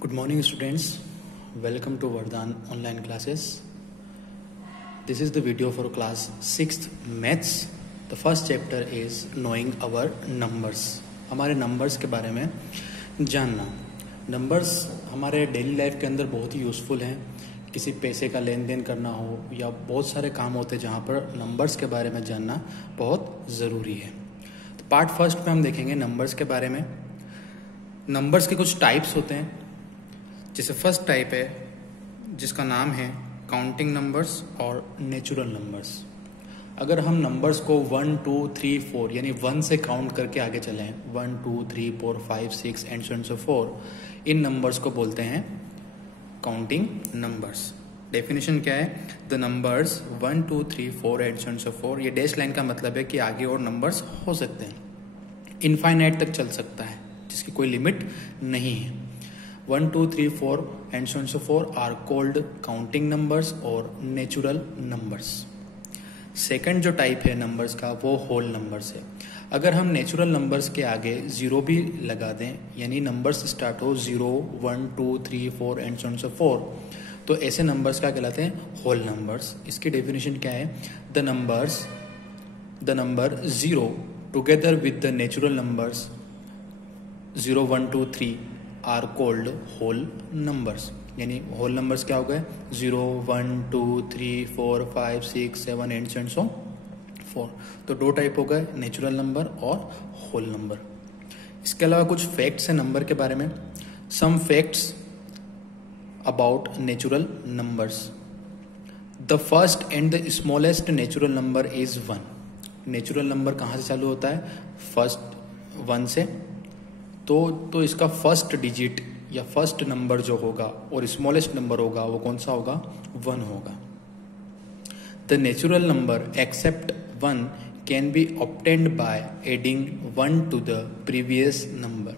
Good morning, students. Welcome to Vardhan online classes. This is the video for class 6th maths. The first chapter is knowing our numbers. हमारे numbers के बारे में जानना. Numbers हमारे daily life के अंदर बहुत ही यूज़फुल हैं. किसी पैसे का लेन देन करना हो या बहुत सारे काम होते हैं जहाँ पर नंबर्स के बारे में जानना बहुत ज़रूरी है. तो पार्ट फर्स्ट में हम देखेंगे नंबर्स के बारे में. नंबर्स के कुछ टाइप्स होते हैं. जैसे फर्स्ट टाइप है जिसका नाम है काउंटिंग नंबर्स और नेचुरल नंबर्स. अगर हम नंबर्स को 1 2 3 4 यानी 1 से काउंट करके आगे चलें 1 2 3 4 5 6 and so on so fourth, in numbers को बोलते हैं काउंटिंग नंबर्स. डेफिनेशन क्या है? The numbers 1 2 3 4 and so on so fourth. ये डैश लाइन का मतलब है कि आगे और नंबर्स हो सकते हैं, इनफाइनाइट तक चल सकता है, जिसकी कोई लिमिट नहीं है. 1 2 3 4 and so on so forth are called counting numbers और नेचुरल नंबर्स. सेकंड जो टाइप है नंबर्स का वो होल नंबर्स है. अगर हम नेचुरल नंबर्स के आगे जीरो भी लगा दें यानी नंबर्स स्टार्ट हो 0 1 2 3 4 and so on so fourth, तो ऐसे नंबर्स क्या कहलाते हैं? Whole numbers. इसकी डेफिनेशन क्या है? The number 0 together with the natural numbers 0 1 2 3 are called whole numbers. यानी होल नंबर्स क्या हो गए? 0 1 2 3 4 5 6 7 एंड सो फोर. तो दो टाइप हो गए, नेचुरल नंबर और होल नंबर. इसके अलावा कुछ फैक्ट्स हैं नंबर के बारे में. Some facts about natural numbers. The first and the smallest natural number is 1. Natural number कहाँ से चालू होता है? फर्स्ट 1 से. तो इसका फर्स्ट डिजिट या फर्स्ट नंबर जो होगा और स्मॉलेस्ट नंबर होगा वो कौन सा होगा? 1 होगा. The natural number except 1 can be obtained by adding 1 to the previous number.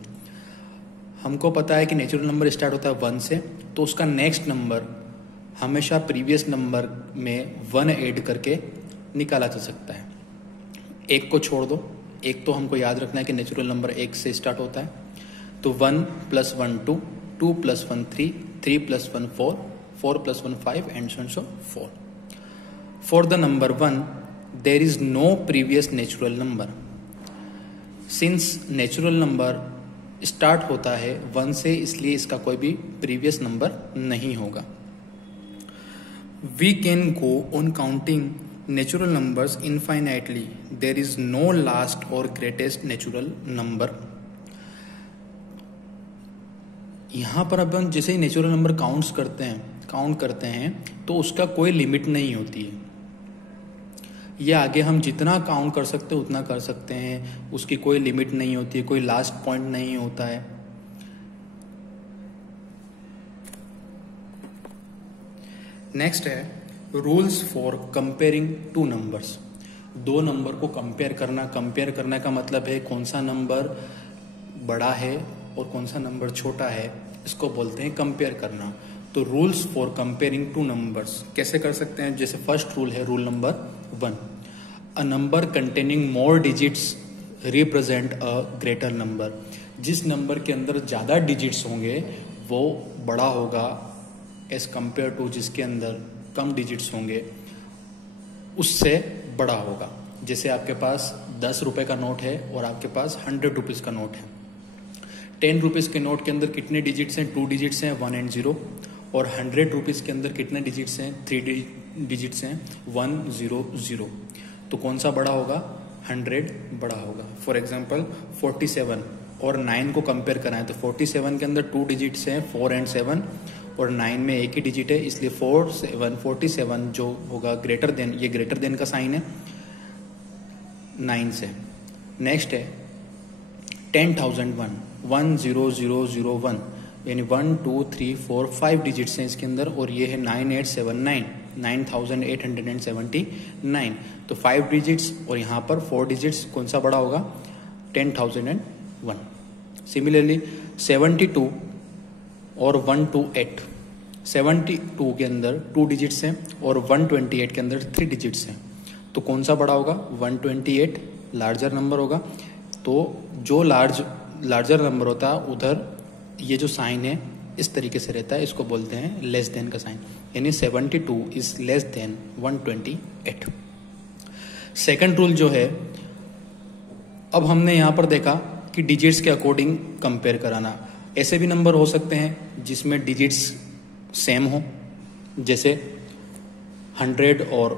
हमको पता है कि नेचुरल नंबर स्टार्ट होता है 1 से, तो उसका नेक्स्ट नंबर हमेशा प्रीवियस नंबर में 1 ऐड करके निकाला जा सकता है. एक को छोड़ दो. एक तो हमको याद रखना है कि नेचुरल नंबर 1 से स्टार्ट होता है. तो 1 + 1 2, 2 + 1 3, 3 + 1 4, 4 + 1 5 and so on so forth. For the number 1 there is no previous natural number. Since natural number start होता है 1 से, इसलिए इसका कोई भी प्रीवियस नंबर नहीं होगा. We can go on counting natural numbers infinitely. There is no last और ग्रेटेस्ट नेचुरल नंबर. यहाँ पर अब हम जैसे ही नेचुरल नंबर काउंट करते हैं तो उसका कोई लिमिट नहीं होती है. ये आगे हम जितना काउंट कर सकते हैं उतना कर सकते हैं, उसकी कोई लिमिट नहीं होती है, कोई लास्ट पॉइंट नहीं होता है. नेक्स्ट है rules for comparing two numbers. दो नंबर को कंपेयर करने का मतलब है कौन सा नंबर बड़ा है और कौन सा नंबर छोटा है, इसको बोलते हैं कंपेयर करना. तो rules for comparing two numbers कैसे कर सकते हैं? जैसे फर्स्ट रूल है rule number 1. A number containing more digits represent a greater number. जिस नंबर के अंदर ज़्यादा डिजिट्स होंगे वो बड़ा होगा एज कंपेयर टू जिसके अंदर कम डिजिट्स होंगे उससे बड़ा होगा. जैसे आपके पास 10 रुपए का नोट है और आपके पास 100 रुपीज़ का नोट है. 10 रुपीज़ के नोट के अंदर कितने डिजिट्स हैं? 2 डिजिट्स हैं, 1 एंड 0. और 100 रुपीज़ के अंदर कितने डिजिट्स हैं? 3 डिजिट्स हैं, 1 0 0. तो कौन सा बड़ा होगा? 100 बड़ा होगा. फॉर एग्जाम्पल 47 और 9 को कंपेयर कराएं तो 47 के अंदर 2 डिजिट्स हैं, 4 एंड 7, और 9 में एक ही डिजिट है, इसलिए 47 जो होगा ग्रेटर देन, ये ग्रेटर देन का साइन है 9 से. नेक्स्ट है 10,001, 1 0 0 0 1, यानी 1 2 3 4 5 डिजिट्स हैं इसके अंदर, और ये है 9879, 9879. तो 5 डिजिट्स और यहाँ पर 4 डिजिट्स, कौन सा बड़ा होगा? 10,001. सिमिलरली 72 और 128. 72 के अंदर 2 डिजिट्स हैं और 128 के अंदर 3 डिजिट्स हैं, तो कौन सा बड़ा होगा? 128 लार्जर नंबर होगा. तो जो लार्जर नंबर होता है उधर ये जो साइन है इस तरीके से रहता है, इसको बोलते हैं लेस देन का साइन, यानी 72 is less than 128। Second rule जो है, अब हमने यहाँ पर देखा कि डिजिट्स के अकॉर्डिंग कंपेयर कराना। ऐसे भी नंबर हो सकते हैं जिसमें डिजिट्स सेम हो, जैसे 100 और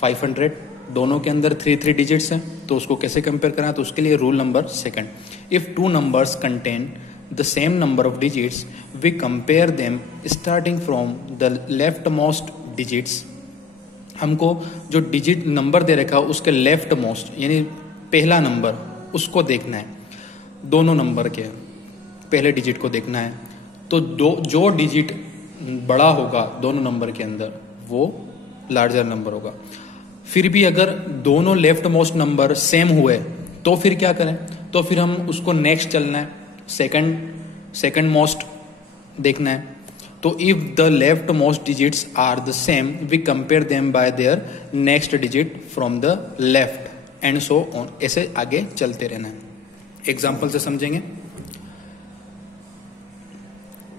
500 दोनों के अंदर 3 डिजिट्स हैं, तो उसको कैसे कंपेयर करना है? तो उसके लिए rule number second, if two numbers contain the same number of digits we compare them starting from the left most digits. हमको जो डिजिट नंबर दे रखा है उसके लेफ्ट मोस्ट यानी पहला नंबर उसको देखना है, दोनों नंबर के पहले डिजिट को देखना है। तो जो डिजिट बड़ा होगा दोनों नंबर के अंदर वो लार्जर नंबर होगा। फिर भी अगर दोनों लेफ्ट मोस्ट नंबर सेम हुए तो फिर क्या करें? तो फिर हम उसको नेक्स्ट चलना है, सेकंड मोस्ट देखना है। तो if the left most digits are the same we compare them by their next digit from the left and so on, ऐसे आगे चलते रहना है। एग्जाम्पल से समझेंगे,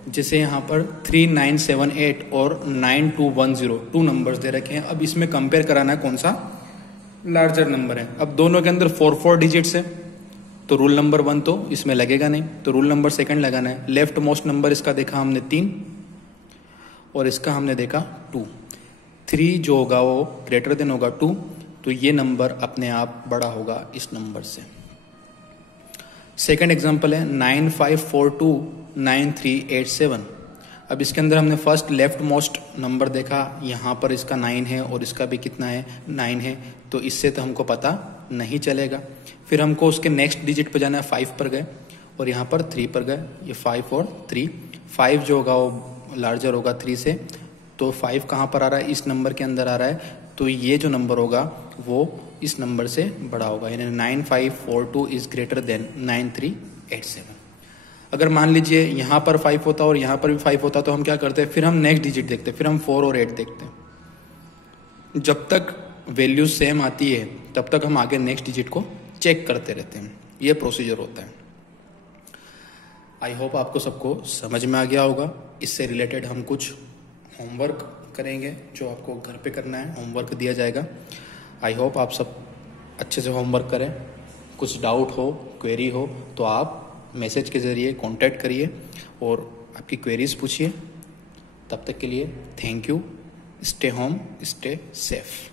जैसे यहां पर 3978 और 9210 टू नंबर्स दे रखे हैं। अब इसमें कंपेयर कराना है कौन सा लार्जर नंबर है। अब दोनों के अंदर 4 डिजिट्स है, तो रूल नंबर 1 तो इसमें लगेगा नहीं, तो रूल नंबर सेकंड लगाना है। लेफ्ट मोस्ट नंबर इसका देखा हमने 3 और इसका हमने देखा 2। 3 जो होगा वो ग्रेटर देन होगा 2, तो ये नंबर अपने आप बड़ा होगा इस नंबर से। सेकंड एग्जांपल है 95429387। अब इसके अंदर हमने फर्स्ट लेफ्ट मोस्ट नंबर देखा, यहाँ पर इसका 9 है और इसका भी कितना है 9 है, तो इससे तो हमको पता नहीं चलेगा। फिर हमको उसके नेक्स्ट डिजिट पर जाना है, 5 पर गए और यहाँ पर 3 पर गए, ये 5 और 3। 5 जो होगा वो लार्जर होगा 3 से, तो 5 कहाँ पर आ रहा है? इस नंबर के अंदर आ रहा है, तो ये जो नंबर होगा वो इस नंबर से बड़ा होगा, यानी 9542 इज ग्रेटर देन 9387। अगर मान लीजिए यहाँ पर 5 होता और यहाँ पर भी 5 होता तो हम क्या करते हैं? फिर हम नेक्स्ट डिजिट देखते, फिर हम 4 और 8 देखते हैं। जब तक वैल्यू सेम आती है तब तक हम आगे नेक्स्ट डिजिट को चेक करते रहते हैं। ये प्रोसीजर होता है। आई होप आपको सबको समझ में आ गया होगा। इससे रिलेटेड हम कुछ होमवर्क करेंगे जो आपको घर पे करना है, होमवर्क दिया जाएगा। आई होप आप सब अच्छे से होमवर्क करें। कुछ डाउट हो, क्वेरी हो तो आप मैसेज के ज़रिए कांटेक्ट करिए और आपकी क्वेरीज पूछिए। तब तक के लिए thank you. Stay home, stay safe.